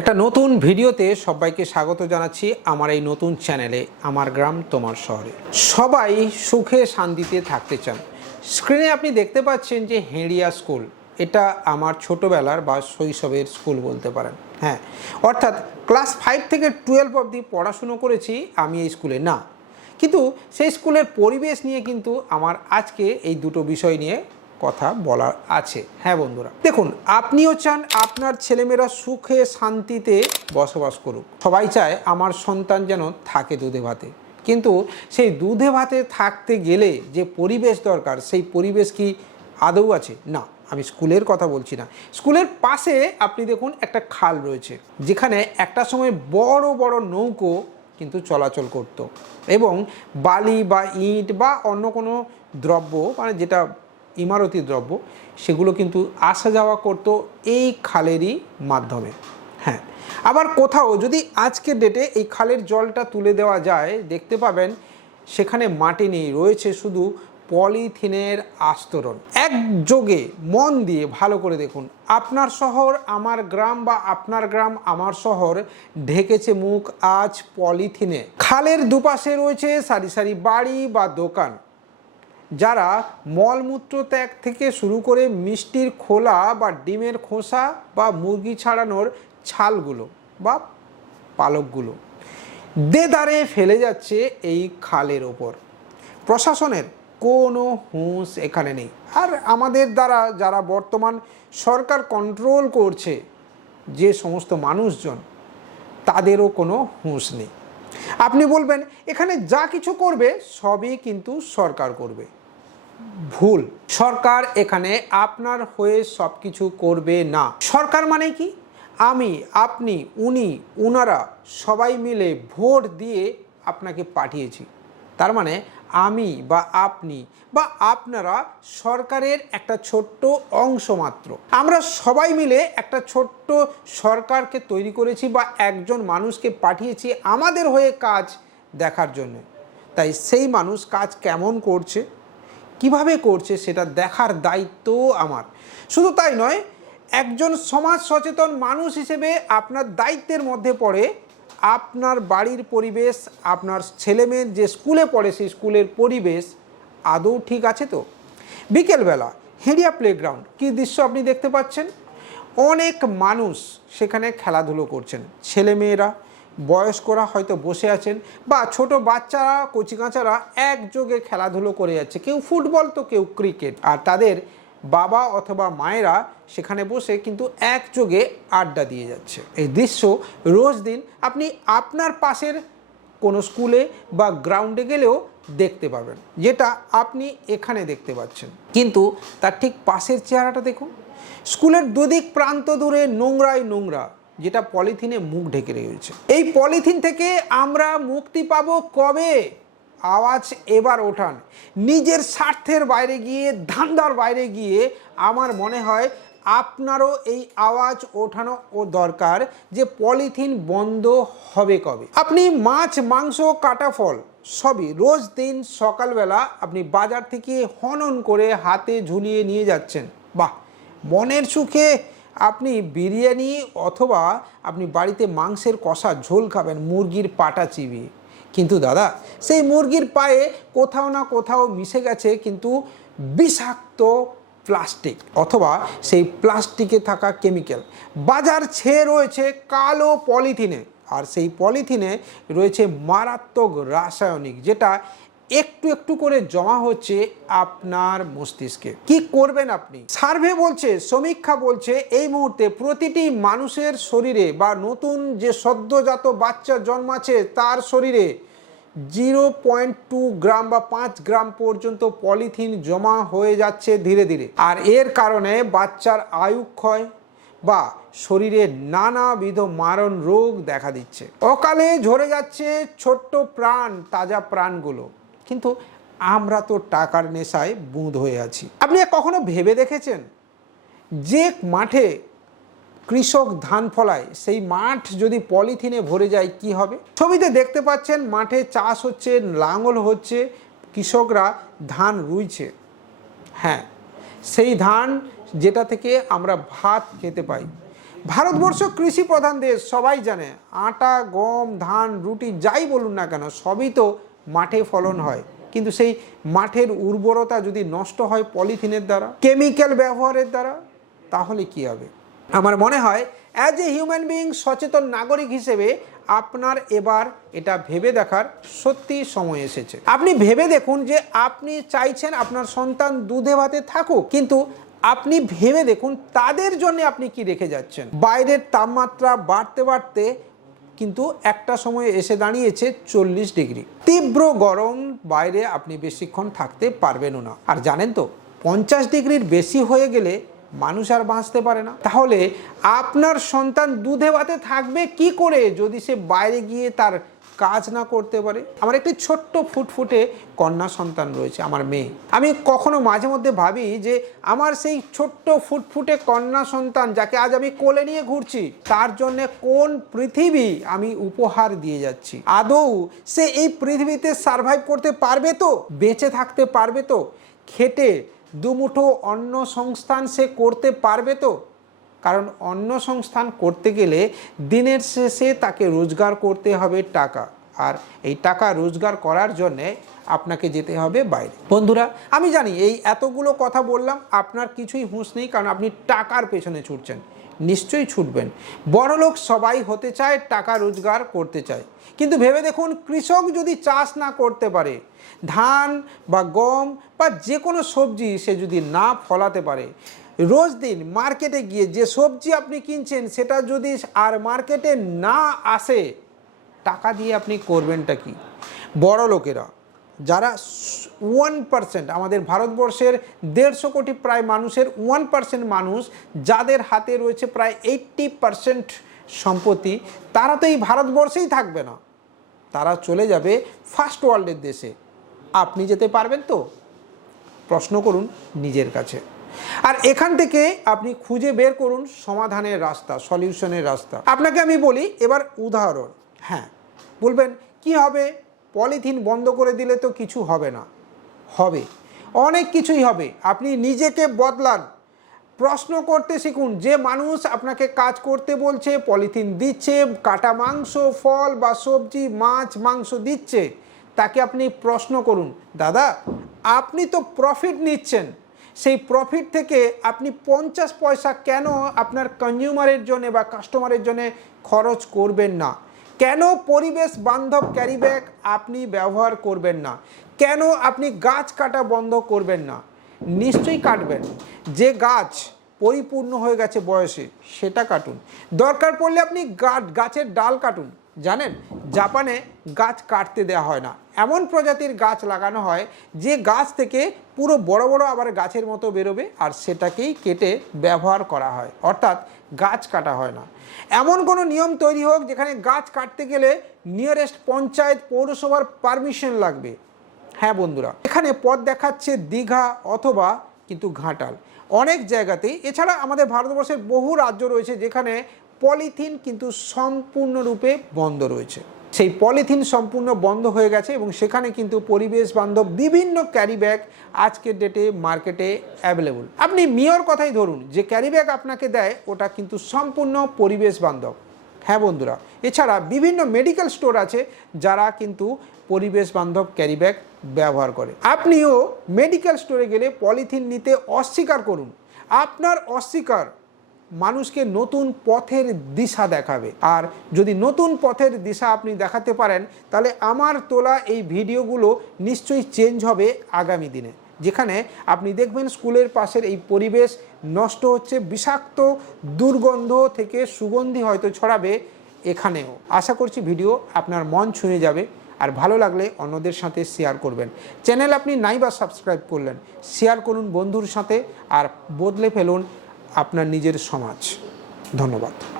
একটা নতুন ভিডিওতে সবাইকে স্বাগত জানাচ্ছি আমার এই নতুন চ্যানেলে, আমার গ্রাম তোমার শহরে। সবাই সুখে শান্তিতে থাকতে চান। স্ক্রিনে আপনি দেখতে পাচ্ছেন যে হেঁড়িয়া স্কুল, এটা আমার ছোটোবেলার বা শৈশবের স্কুল বলতে পারেন। হ্যাঁ অর্থাৎ ক্লাস ফাইভ থেকে টুয়েলভ অবধি পড়াশুনো করেছি আমি এই স্কুলে, না। কিন্তু সেই স্কুলের পরিবেশ নিয়ে কিন্তু আমার আজকে এই দুটো বিষয় নিয়ে কথা বলার আছে। হ্যাঁ বন্ধুরা। দেখুন, আপনিও চান আপনার ছেলেমেয়েরা সুখে শান্তিতে বসবাস করুক। সবাই চায় আমার সন্তান যেন থাকে দুধে ভাতে। কিন্তু সেই দুধে ভাতে থাকতে গেলে যে পরিবেশ দরকার, সেই পরিবেশ কি আদৌ আছে? না, আমি স্কুলের কথা বলছি না। স্কুলের পাশে আপনি দেখুন একটা খাল রয়েছে, যেখানে একটা সময় বড় বড় নৌকো কিন্তু চলাচল করত। এবং বালি বা ইট বা অন্য কোনো দ্রব্য মানে যেটা ইমারতি দ্রব্য, সেগুলো কিন্তু আসা যাওয়া করত এই খালেরই মাধ্যমে। হ্যাঁ আবার কোথাও যদি আজকের ডেটে এই খালের জলটা তুলে দেওয়া যায়, দেখতে পাবেন সেখানে মাটি নেই, রয়েছে শুধু পলিথিনের আস্তরণ। একযোগে মন দিয়ে ভালো করে দেখুন, আপনার শহর, আমার গ্রাম বা আপনার গ্রাম, আমার শহর ঢেকেছে মুখ আজ পলিথিনে। খালের দুপাশে রয়েছে সারি সারি বাড়ি বা দোকান। যারা মলমূত্র ত্যাগ থেকে শুরু করে মিষ্টির খোলা বা ডিমের খোসা বা মুরগি ছাড়ানোর ছালগুলো বা পালকগুলো দেদারে ফেলে যাচ্ছে এই খালের ওপর। প্রশাসনের কোনো হুঁশ এখানে নেই। আর আমাদের দ্বারা যারা বর্তমান সরকার কন্ট্রোল করছে যে সমস্ত মানুষজন, তাদেরও কোনো হুঁশ নেই। আপনি বলবেন, এখানে যা কিছু করবে, সবই কিন্তু সরকার করবে। ভুল। সরকার এখানে আপনার হয়ে সব কিছু করবে না। সরকার মানে কি? আমি, আপনি, উনি, উনারা সবাই মিলে ভোট দিয়ে আপনাকে পাঠিয়েছি। তার মানে আমি বা আপনি বা আপনারা সরকারের একটা ছোট্ট অংশ মাত্র। আমরা সবাই মিলে একটা ছোট্ট সরকারকে তৈরি করেছি বা একজন মানুষকে পাঠিয়েছি আমাদের হয়ে কাজ দেখার জন্য। তাই সেই মানুষ কাজ কেমন করছে? কীভাবে করছে সেটা দেখার দায়িত্ব আমার। শুধু তাই নয়, একজন সমাজ সচেতন মানুষ হিসেবে আপনার দায়িত্বের মধ্যে পড়ে আপনার বাড়ির পরিবেশ, আপনার ছেলেমেয়ের যে স্কুলে পড়ে সেই স্কুলের পরিবেশ আদৌ ঠিক আছে তো? বিকেলবেলা হেরিয়া প্লেগ্রাউন্ড কী দৃশ্য আপনি দেখতে পাচ্ছেন? অনেক মানুষ সেখানে খেলাধুলো করছেন। ছেলেমেয়েরা বয়স্করা হয়তো বসে আছেন বা ছোট বাচ্চারা কচিকাঁচারা একযোগে খেলাধুলো করে যাচ্ছে। কেউ ফুটবল, তো কেউ ক্রিকেট। আর তাদের বাবা অথবা মায়েরা সেখানে বসে কিন্তু একযোগে আড্ডা দিয়ে যাচ্ছে। এই দৃশ্য রোজ দিন আপনি আপনার পাশের কোনো স্কুলে বা গ্রাউন্ডে গেলেও দেখতে পাবেন, যেটা আপনি এখানে দেখতে পাচ্ছেন। কিন্তু তার ঠিক পাশের চেহারাটা দেখুন। স্কুলের দুদিক প্রান্ত দূরে নোংরাই নোংরা। যেটা পলিথিনে মুখ ঢেকে রয়েছে। এই পলিথিন থেকে আমরা মুক্তি পাব কবে? আওয়াজ এবার ওঠান। নিজের স্বার্থের বাইরে গিয়ে, ধান্দার বাইরে গিয়ে আমার মনে হয় আপনারও এই আওয়াজ ওঠানো ও দরকার যে পলিথিন বন্ধ হবে কবে। আপনি মাছ, মাংস, কাটা ফল সবই রোজ দিন সকালবেলা আপনি বাজার থেকে হনন করে হাতে ঝুলিয়ে নিয়ে যাচ্ছেন। বাহ! মনের সুখে বিরিয়ানি অথবা আপনি বাড়িতে মাংসের কষা ঝোল খাবেন মুরগির পাটা চিবিয়ে। কিন্তু দাদা, সেই মুরগির পায়ে কোথাও না কোথাও মিশে গেছে কিন্তু বিষাক্ত প্লাস্টিক অথবা সেই প্লাস্টিকে থাকা কেমিক্যাল। বাজার ছেয়ে রয়েছে কালো পলিথিনে আর সেই পলিথিনে রয়েছে মারাত্মক রাসায়নিক যেটা একটু একটু করে জমা হচ্ছে আপনার মস্তিষ্কে। কি করবেন আপনি? সার্ভে বলছে, সমীক্ষা বলছে, এই মুহূর্তে প্রতিটি মানুষের শরীরে বা নতুন যে সদ্যজাত বাচ্চা জন্মাচ্ছে, তার শরীরে জিরো পয়েন্ট টু গ্রাম বা পাঁচ গ্রাম পর্যন্ত পলিথিন জমা হয়ে যাচ্ছে ধীরে ধীরে। আর এর কারণে বাচ্চার আয়ুক্ষয় বা শরীরে নানাবিধ মারণ রোগ দেখা দিচ্ছে। অকালে ঝরে যাচ্ছে ছোট্ট প্রাণ, তাজা প্রাণগুলো। কিন্তু আমরা তো টাকার নেশায় বুঁদ হয়ে আছি। আপনি কখনো ভেবে দেখেছেন? যে মাঠে কৃষক ধান ফলায়, সেই মাঠ যদি পলিথিনে ভরে যায়, কি হবে? ছবিতে দেখতে পাচ্ছেন মাঠে চাষ হচ্ছে, লাঙল হচ্ছে, কৃষকরা ধান রুইছে। হ্যাঁ সেই ধান যেটা থেকে আমরা ভাত খেতে পাই। ভারতবর্ষ কৃষি প্রধান দেশ, সবাই জানে, আটা, গম, ধান, রুটি, যাই বলুন না কেন, সবই তো মাঠে ফলন হয়। কিন্তু সেই মাঠের উর্বরতা যদি নষ্ট হয় পলিথিনের দ্বারা কেমিক্যাল ব্যবহারের দ্বারা তাহলে কি হবে? আমার মনে হয় অ্যাজ এ হিউম্যান বিইং সচেতন নাগরিক হিসেবে আপনার এবার এটা ভেবে দেখার সত্যি সময় এসেছে। আপনি ভেবে দেখুন যে আপনি চাইছেন আপনার সন্তান দুধে ভাতে থাকুক কিন্তু আপনি ভেবে দেখুন তাদের জন্য আপনি কি রেখে যাচ্ছেন। বাইরের তাপমাত্রা বাড়তে বাড়তে কিন্তু একটা সময় এসে দাঁড়িয়েছে চল্লিশ ডিগ্রি। তীব্র গরম বাইরে আপনি বেশিক্ষণ থাকতে পারবেনও না। আর জানেন তো, পঞ্চাশ ডিগ্রির বেশি হয়ে গেলে মানুষ আর বাঁচতে পারে না। তাহলে আপনার সন্তান দুধে ভাতে থাকবে কি করে? যদি সে বাইরে গিয়ে তার কাজ না করতে পারে। আমার একটি ছোট্ট ফুটফুটে কন্যা সন্তান রয়েছে, আমার মেয়ে। আমি কখনো মাঝে মধ্যে ভাবি যে আমার সেই ছোট্ট ফুটফুটে কন্যা সন্তান যাকে আজ আমি কোলে নিয়ে ঘুরছি, তার জন্য কোন পৃথিবী আমি উপহার দিয়ে যাচ্ছি? আদৌ সে এই পৃথিবীতে সার্ভাইভ করতে পারবে তো? বেঁচে থাকতে পারবে তো? খেটে দুমুঠো অন্ন সংস্থান সে করতে পারবে তো? কারণ অন্ন সংস্থান করতে গেলে দিনের শেষে তাকে রোজগার করতে হবে টাকা। আর এই টাকা রোজগার করার জন্যে আপনাকে যেতে হবে বাইরে। বন্ধুরা, আমি জানি এই এতগুলো কথা বললাম, আপনার কিছুই হুঁশ নেই, কারণ আপনি টাকার পেছনে ছুটছেন। নিশ্চয়ই ছুটবেন। বড়লোক সবাই হতে চায়, টাকা রোজগার করতে চায়। কিন্তু ভেবে দেখুন, কৃষক যদি চাষ না করতে পারে, ধান বা গম বা যে কোনো সবজি সে যদি না ফলাতে পারে রোজ দিন মার্কেটে গিয়ে যে সবজি আপনি কিনছেন, সেটা যদি আর মার্কেটে না আসে, টাকা দিয়ে আপনি করবেনটা কি? বড় লোকেরা, যারা ওয়ান পার্সেন্ট আমাদের ভারতবর্ষের দেড়শো কোটি প্রায় মানুষের ওয়ান পার্সেন্ট মানুষ, যাদের হাতে রয়েছে প্রায় এইট্টি পার্সেন্ট সম্পত্তি, তারা তো এই ভারতবর্ষেই থাকবে না। তারা চলে যাবে ফার্স্ট ওয়ার্ল্ডের দেশে। আপনি যেতে পারবেন তো? প্রশ্ন করুন নিজের কাছে। আর এখান থেকে আপনি খুঁজে বের করুন সমাধানের রাস্তা, সলিউশনের রাস্তা। আপনাকে আমি বলি, এবার উদাহরণ। হ্যাঁ বলবেন, কি হবে? পলিথিন বন্ধ করে দিলে তো কিছু হবে না। হবে। অনেক কিছুই হবে। আপনি নিজেকে বদলান। প্রশ্ন করতে শিখুন, যে মানুষ আপনাকে কাজ করতে বলছে, পলিথিন দিচ্ছে, কাটা মাংস, ফল বা সবজি, মাছ, মাংস দিচ্ছে, তাকে আপনি প্রশ্ন করুন, দাদা, আপনি তো প্রফিট নিচ্ছেন। সেই প্রফিট থেকে আপনি পঞ্চাশ পয়সা কেন আপনার কনজিউমারের জন্য বা কাস্টমারের জন্য খরচ করবেন না? কেন পরিবেশ বান্ধব ক্যারি ব্যাগ আপনি ব্যবহার করবেন না? কেন আপনি গাছ কাটা বন্ধ করবেন না? নিশ্চয়ই কাটবেন। যে গাছ পরিপূর্ণ হয়ে গেছে বয়সে, সেটা কাটুন। দরকার পড়লে আপনি গাছের ডাল কাটুন। জানেন? জাপানে গাছ কাটতে দেওয়া হয় না। এমন প্রজাতির গাছ লাগানো হয় যে গাছ থেকে পুরো বড় বড় আবার গাছের মতো বেরোবে আর সেটাকেই কেটে ব্যবহার করা হয়। অর্থাৎ গাছ কাটা হয় না। এমন কোনো নিয়ম তৈরি হোক যেখানে গাছ কাটতে গেলে নিয়ারেস্ট পঞ্চায়েত পৌরসভার পারমিশন লাগবে। হ্যাঁ বন্ধুরা, এখানে পথ দেখাচ্ছে দীঘা অথবা কিন্তু ঘাটাল। অনেক জায়গাতেই, এছাড়া আমাদের ভারতবর্ষের বহু রাজ্য রয়েছে যেখানে পলিথিন কিন্তু সম্পূর্ণরূপে বন্ধ রয়েছে। সেই পলিথিন সম্পূর্ণ বন্ধ হয়ে গেছে এবং সেখানে কিন্তু পরিবেশ বান্ধব বিভিন্ন ক্যারি ব্যাগ আজকের ডেটে মার্কেটে অ্যাভেলেবল আপনি মিয়র কথাই ধরুন, যে ক্যারি ব্যাগ আপনাকে দেয়, ওটা কিন্তু সম্পূর্ণ পরিবেশ বান্ধব। হ্যাঁ বন্ধুরা, এছাড়া বিভিন্ন মেডিকেল স্টোর আছে যারা কিন্তু পরিবেশ বান্ধব ক্যারি ব্যাগ ব্যবহার করে। আপনিও মেডিকেল স্টোরে গেলে পলিথিন নিতে অস্বীকার করুন। আপনার অস্বীকার মানুষকে নতুন পথের দিশা দেখাবে। আর যদি নতুন পথের দিশা আপনি দেখাতে পারেন, তাহলে আমার তোলা এই ভিডিওগুলো নিশ্চয়ই চেঞ্জ হবে আগামী দিনে। যেখানে আপনি দেখবেন স্কুলের পাশের এই পরিবেশ নষ্ট হচ্ছে, বিষাক্ত দুর্গন্ধ থেকে সুগন্ধি হয়তো ছড়াবে এখানেও। আশা করছি ভিডিও আপনার মন ছুঁয়ে যাবে, আর ভালো লাগলে অন্যদের সাথে শেয়ার করবেন। চ্যানেল আপনি নাই বা সাবস্ক্রাইব করলেন শেয়ার করুন বন্ধুর সাথে, আর বদলে ফেলুন আপনার নিজের সমাজ। ধন্যবাদ।